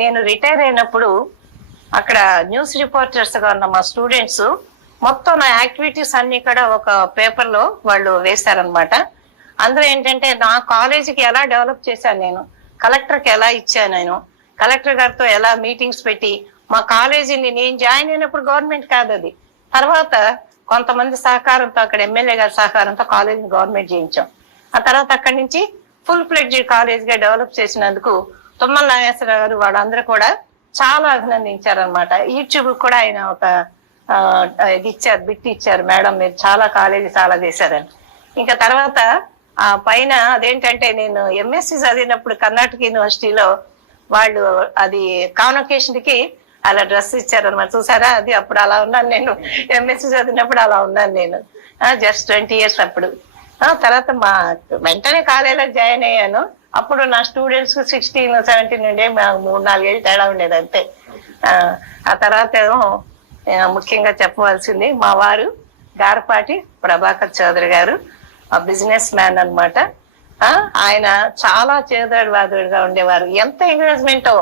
నేను రిటైర్ అయినప్పుడు అక్కడ న్యూస్ రిపోర్టర్స్ గా ఉన్న మా స్టూడెంట్స్ మొత్తం నా యాక్టివిటీస్ అన్ని కూడా ఒక పేపర్ లో వాళ్ళు వేశారనమాట. అందులో ఏంటంటే నా కాలేజీకి ఎలా డెవలప్ చేశాను నేను, కలెక్టర్కి ఎలా ఇచ్చాను నేను, కలెక్టర్ గారితో ఎలా మీటింగ్స్ పెట్టి మా కాలేజీని, నేను జాయిన్ అయినప్పుడు గవర్నమెంట్ కాదు అది, తర్వాత కొంతమంది సహకారంతో అక్కడ ఎమ్మెల్యే గారి సహకారంతో కాలేజీని గవర్నమెంట్ చేయించాం. ఆ తర్వాత అక్కడి నుంచి ఫుల్ ఫ్లెడ్జ్ కాలేజ్ గా డెవలప్ చేసినందుకు తుమ్మల నాగేశ్వరరావు గారు వాళ్ళందరూ కూడా చాలా అభినందించారనమాట. యూట్యూబ్ కూడా ఆయన ఒక బిట్ ఇచ్చారు, మేడం మీరు చాలా కాలేజీ చాలా చేశారని. ఇంకా తర్వాత ఆ పైన అదేంటంటే నేను ఎంఎస్సి చదివినప్పుడు కర్ణాటక యూనివర్సిటీలో వాళ్ళు అది కాన్వకేషన్ కి అలా డ్రెస్ ఇచ్చారనమాట. చూసారా, అది అప్పుడు అలా ఉన్నాను నేను, ఎంఎస్సి చదివినప్పుడు అలా ఉన్నాను నేను, జస్ట్ 20 years అప్పుడు. తర్వాత మా వెంటనే కాలేజీలో జాయిన్ అయ్యాను. అప్పుడు నా స్టూడెంట్స్ 16, 17 ఉండే, 3-4 ఏళ్ళు తేడా ఉండేది అంతే. ఆ తర్వాత ఏమో ముఖ్యంగా చెప్పవలసింది మా వారు గారపాటి ప్రభాకర్ చౌదరి గారు, బిజినెస్ మ్యాన్ అనమాట. ఆయన చాలా చేదోడు వాదోడుగా ఉండేవారు. ఎంత ఎంకరేజ్మెంటో,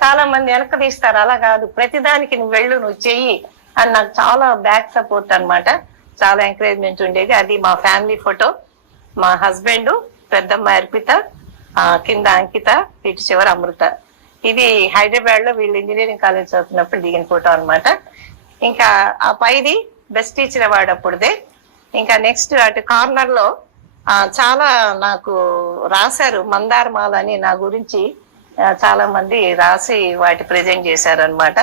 చాలా మంది వెనక తీస్తారు, అలా కాదు ప్రతిదానికి నువ్వు వెళ్ళు, నువ్వు చెయ్యి అని నాకు చాలా బ్యాక్ సపోర్ట్ అనమాట. చాలా ఎంకరేజ్మెంట్ ఉండేది. అది మా ఫ్యామిలీ ఫోటో. మా హస్బెండ్ పెద్దమ్మ అర్పిత, కింద అంకిత, ఇటు చివరి అమృత. ఇది హైదరాబాద్ లో వీళ్ళు ఇంజనీరింగ్ కాలేజ్ చదువుతున్నప్పుడు దిగిన ఫోటో అనమాట. ఇంకా ఆ పైది బెస్ట్ టీచర్ అవార్డు అప్పుడుదే. ఇంకా నెక్స్ట్ అటు కార్నర్ లో చాలా నాకు రాశారు, మందారమాల అని నా గురించి చాలా మంది రాసి వాటి ప్రెజెంట్ చేశారు అనమాట.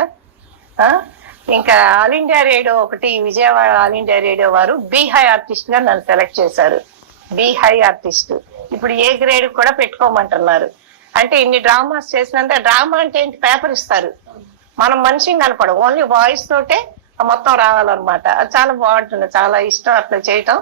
ఇంకా ఆల్ ఇండియా రేడియో ఒకటి, విజయవాడ ఆల్ ఇండియా రేడియో వారు బి హై ఆర్టిస్ట్ గా నన్ను సెలెక్ట్ చేశారు. బి హై ఆర్టిస్ట్ ఇప్పుడు ఏ గ్రేడ్ కూడా పెట్టుకోమంటున్నారు. అంటే ఇన్ని డ్రామాస్ చేసినంత, డ్రామా అంటే ఏంటి, పేపర్ ఇస్తారు, మనం మనిషిని కనపడం, ఓన్లీ వాయిస్ తోటే మొత్తం రావాలన్నమాట. అది చాలా బాగుంటుంది, చాలా ఇష్టం అట్లా చేయటం.